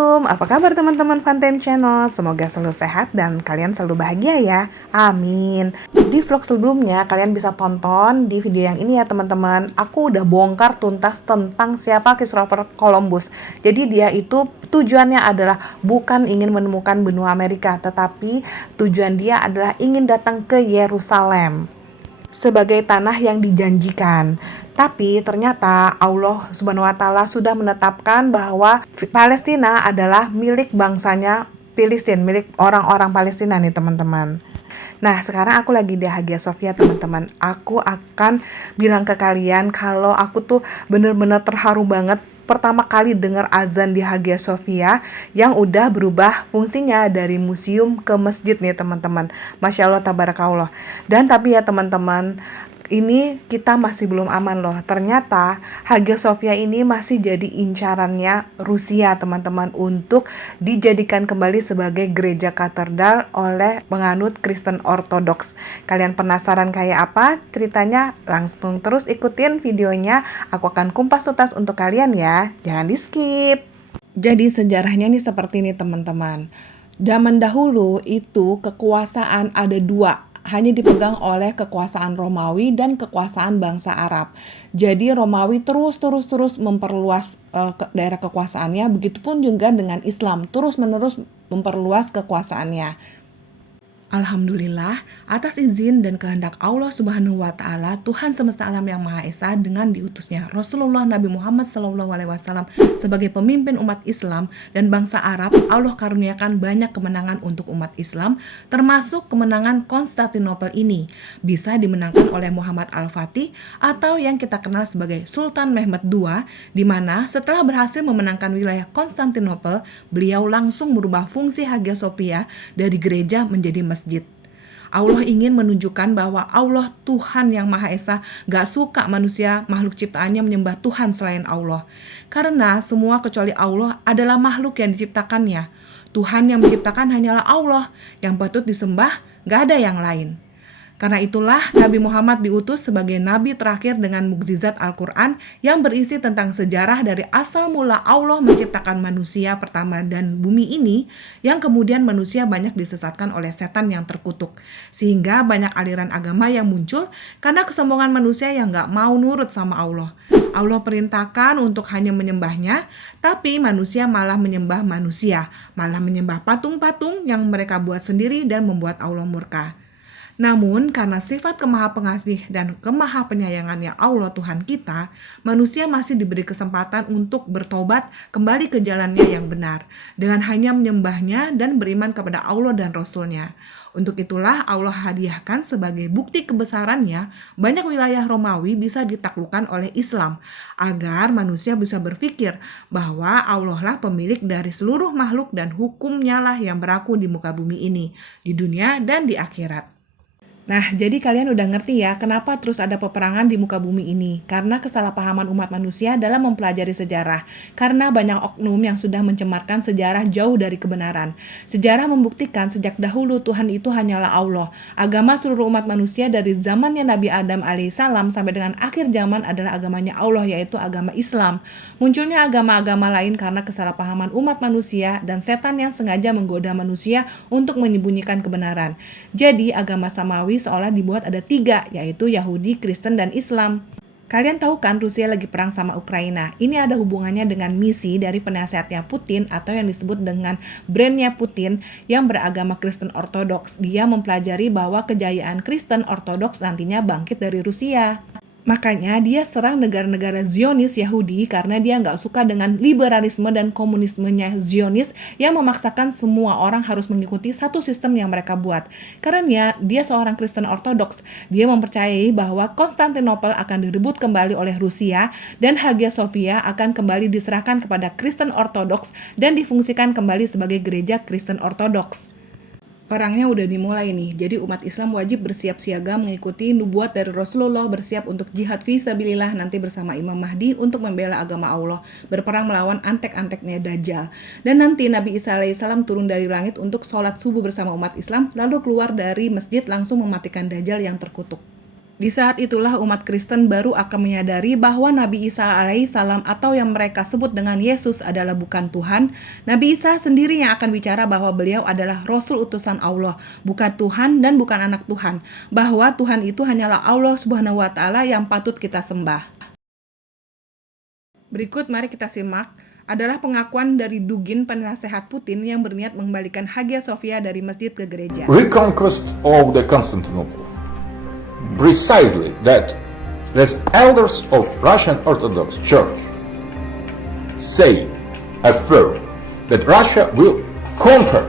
Assalamualaikum, apa kabar teman-teman Fanten Channel? Semoga selalu sehat dan kalian selalu bahagia ya. Amin. Di vlog sebelumnya kalian bisa tonton di video yang ini ya teman-teman. Aku udah bongkar tuntas tentang siapa Christopher Columbus. Jadi dia itu tujuannya adalah bukan ingin menemukan benua Amerika, tetapi tujuan dia adalah ingin datang ke Yerusalem sebagai tanah yang dijanjikan. Tapi ternyata Allah Subhanahu wa taala sudah menetapkan bahwa Palestina adalah milik bangsanya Filistin, milik orang-orang Palestina nih teman-teman. Nah, sekarang aku lagi di Hagia Sophia teman-teman. Aku akan bilang ke kalian kalau aku tuh bener-bener terharu banget pertama kali dengar azan di Hagia Sophia yang udah berubah fungsinya dari museum ke masjid nih teman-teman. Masya Allah, tabarakallah. Dan tapi ya teman-teman, ini kita masih belum aman loh. Ternyata Hagia Sophia ini masih jadi incarannya Rusia teman-teman untuk dijadikan kembali sebagai gereja katedral oleh penganut Kristen Ortodoks. Kalian penasaran kayak apa ceritanya? Langsung terus ikutin videonya. Aku akan kumpas tuntas untuk kalian ya. Jangan di skip. Jadi sejarahnya nih seperti ini teman-teman. Zaman dahulu itu kekuasaan ada dua, hanya dipegang oleh kekuasaan Romawi dan kekuasaan bangsa Arab. Jadi Romawi terus memperluas daerah kekuasaannya, begitupun juga dengan Islam terus-menerus memperluas kekuasaannya. Alhamdulillah, atas izin dan kehendak Allah Subhanahu wa taala, Tuhan semesta alam yang Maha Esa, dengan diutusnya Rasulullah Nabi Muhammad SAW sebagai pemimpin umat Islam dan bangsa Arab, Allah karuniakan banyak kemenangan untuk umat Islam, termasuk kemenangan Konstantinopel ini bisa dimenangkan oleh Muhammad Al-Fatih atau yang kita kenal sebagai Sultan Mehmed II, di mana setelah berhasil memenangkan wilayah Konstantinopel, beliau langsung merubah fungsi Hagia Sophia dari gereja menjadi masjid. Allah ingin menunjukkan bahwa Allah Tuhan yang Maha Esa gak suka manusia makhluk ciptaannya menyembah Tuhan selain Allah. Karena semua kecuali Allah adalah makhluk yang diciptakannya. Tuhan yang menciptakan hanyalah Allah, yang patut disembah gak ada yang lain. Karena itulah Nabi Muhammad diutus sebagai nabi terakhir dengan mukjizat Al-Quran yang berisi tentang sejarah dari asal mula Allah menciptakan manusia pertama dan bumi ini, yang kemudian manusia banyak disesatkan oleh setan yang terkutuk. Sehingga banyak aliran agama yang muncul karena kesombongan manusia yang gak mau nurut sama Allah. Allah perintahkan untuk hanya menyembahnya, tapi manusia malah menyembah manusia, malah menyembah patung-patung yang mereka buat sendiri dan membuat Allah murka. Namun karena sifat kemaha pengasih dan kemaha penyayangannya Allah Tuhan kita, manusia masih diberi kesempatan untuk bertobat kembali ke jalannya yang benar, dengan hanya menyembahnya dan beriman kepada Allah dan Rasul-Nya. Untuk itulah Allah hadiahkan sebagai bukti kebesarannya, banyak wilayah Romawi bisa ditaklukkan oleh Islam, agar manusia bisa berpikir bahwa Allah lah pemilik dari seluruh makhluk dan hukumnya lah yang berlaku di muka bumi ini, di dunia dan di akhirat. Nah, jadi kalian udah ngerti ya kenapa terus ada peperangan di muka bumi ini. Karena kesalahpahaman umat manusia dalam mempelajari sejarah. Karena banyak oknum yang sudah mencemarkan sejarah jauh dari kebenaran. Sejarah membuktikan sejak dahulu Tuhan itu hanyalah Allah. Agama seluruh umat manusia dari zamannya Nabi Adam alaihissalam sampai dengan akhir zaman adalah agamanya Allah, yaitu agama Islam. Munculnya agama-agama lain karena kesalahpahaman umat manusia dan setan yang sengaja menggoda manusia untuk menyembunyikan kebenaran. Jadi agama samawi seolah dibuat ada 3, yaitu Yahudi, Kristen, dan Islam. Kalian tahu kan Rusia lagi perang sama Ukraina. Ini ada hubungannya dengan misi dari penasehatnya Putin atau yang disebut dengan brandnya Putin yang beragama Kristen Ortodoks. Dia mempelajari bahwa kejayaan Kristen Ortodoks nantinya bangkit dari Rusia. Makanya dia serang negara-negara Zionis Yahudi karena dia nggak suka dengan liberalisme dan komunismenya Zionis yang memaksakan semua orang harus mengikuti satu sistem yang mereka buat. Karena dia seorang Kristen Ortodoks, dia mempercayai bahwa Konstantinopel akan direbut kembali oleh Rusia dan Hagia Sophia akan kembali diserahkan kepada Kristen Ortodoks dan difungsikan kembali sebagai gereja Kristen Ortodoks. Perangnya udah dimulai nih, jadi umat Islam wajib bersiap siaga mengikuti nubuat dari Rasulullah, bersiap untuk jihad fisabilillah nanti bersama Imam Mahdi untuk membela agama Allah, berperang melawan antek-anteknya Dajjal. Dan nanti Nabi Isa alaihissalam turun dari langit untuk sholat subuh bersama umat Islam, lalu keluar dari masjid langsung mematikan Dajjal yang terkutuk. Di saat itulah umat Kristen baru akan menyadari bahwa Nabi Isa alaihissalam atau yang mereka sebut dengan Yesus adalah bukan Tuhan. Nabi Isa sendiri yang akan bicara bahwa beliau adalah Rasul utusan Allah, bukan Tuhan dan bukan anak Tuhan. Bahwa Tuhan itu hanyalah Allah Subhanahu wa Ta'ala yang patut kita sembah. Berikut mari kita simak adalah pengakuan dari Dugin, penasehat Putin yang berniat mengembalikan Hagia Sophia dari masjid ke gereja. Reconquest of the Constantinople. Precisely that elders of Russian Orthodox Church say, affirm that Russia will conquer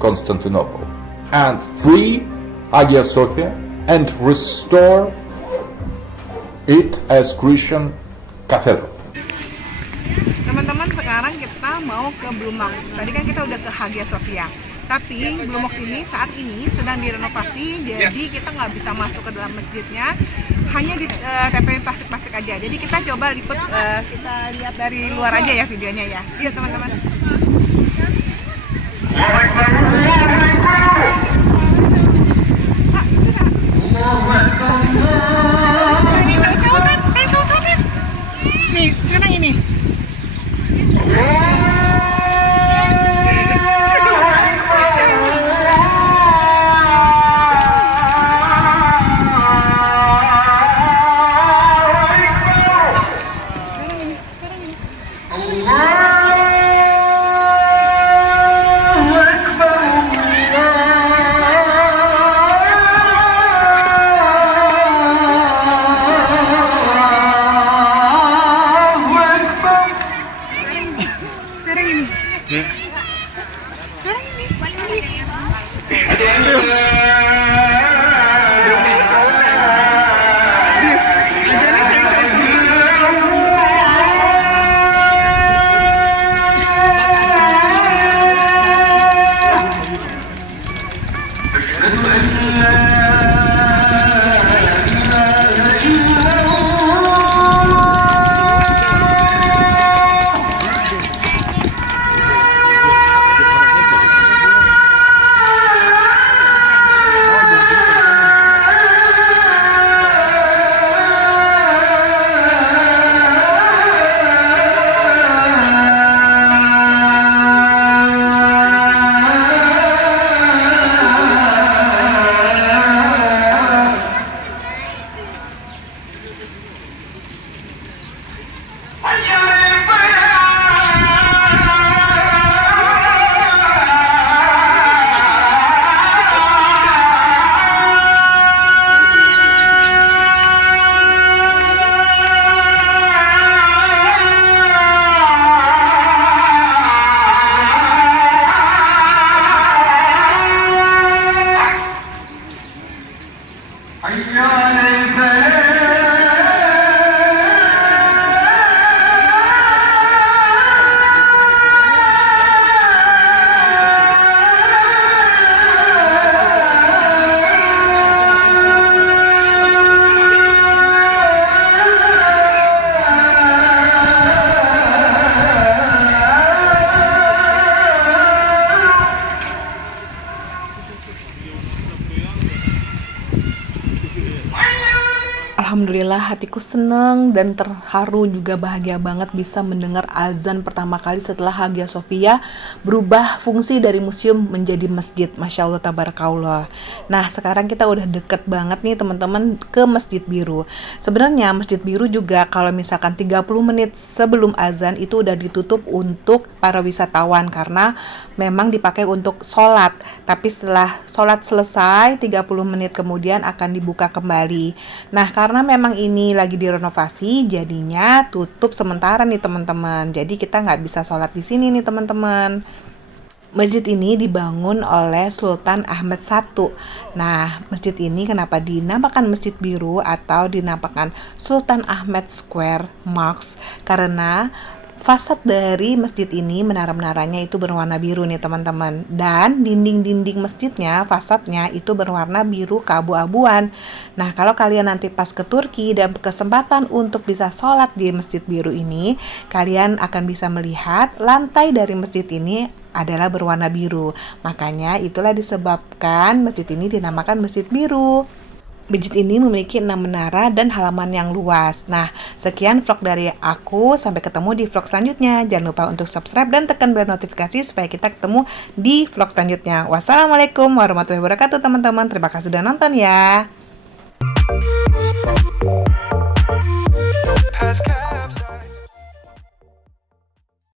Constantinople and free Hagia Sophia and restore it as Christian cathedral. Teman-teman, sekarang kita mau ke Blue Mox. Tadi kan kita udah ke Hagia Sophia. Tapi Blue Mox ini saat ini sedang direnovasi, jadi kita nggak bisa masuk ke dalam masjidnya, hanya di tempelin plastik-plastik aja. Jadi kita coba liput, kita lihat dari luar aja ya videonya ya. Iya teman-teman. Ini sautan. Nih, sekarang ini. Alhamdulillah, hatiku senang dan terharu juga bahagia banget bisa mendengar azan pertama kali setelah Hagia Sophia berubah fungsi dari museum menjadi masjid. Masya Allah, tabarakallah. Nah, sekarang kita udah deket banget nih teman-teman ke Masjid Biru. Sebenarnya Masjid Biru juga kalau misalkan 30 menit sebelum azan itu udah ditutup untuk para wisatawan karena memang dipakai untuk sholat. Tapi setelah sholat selesai 30 menit kemudian akan dibuka kembali. Nah, karena memang ini lagi direnovasi, jadinya tutup sementara nih teman-teman. Jadi kita nggak bisa sholat di sini nih teman-teman. Masjid ini dibangun oleh Sultan Ahmed I. Nah, masjid ini kenapa dinamakan Masjid Biru atau dinamakan Sultan Ahmed Square Mosque? Karena fasad dari masjid ini, menara-menaranya itu berwarna biru nih teman-teman. Dan dinding-dinding masjidnya, fasadnya itu berwarna biru keabu-abuan. Nah, kalau kalian nanti pas ke Turki dan berkesempatan untuk bisa sholat di Masjid Biru ini, kalian akan bisa melihat lantai dari masjid ini adalah berwarna biru. Makanya itulah disebabkan masjid ini dinamakan Masjid Biru. Masjid ini memiliki 6 menara dan halaman yang luas. Nah, sekian vlog dari aku. Sampai ketemu di vlog selanjutnya. Jangan lupa untuk subscribe dan tekan bel notifikasi supaya kita ketemu di vlog selanjutnya. Wassalamualaikum warahmatullahi wabarakatuh teman-teman. Terima kasih sudah nonton ya.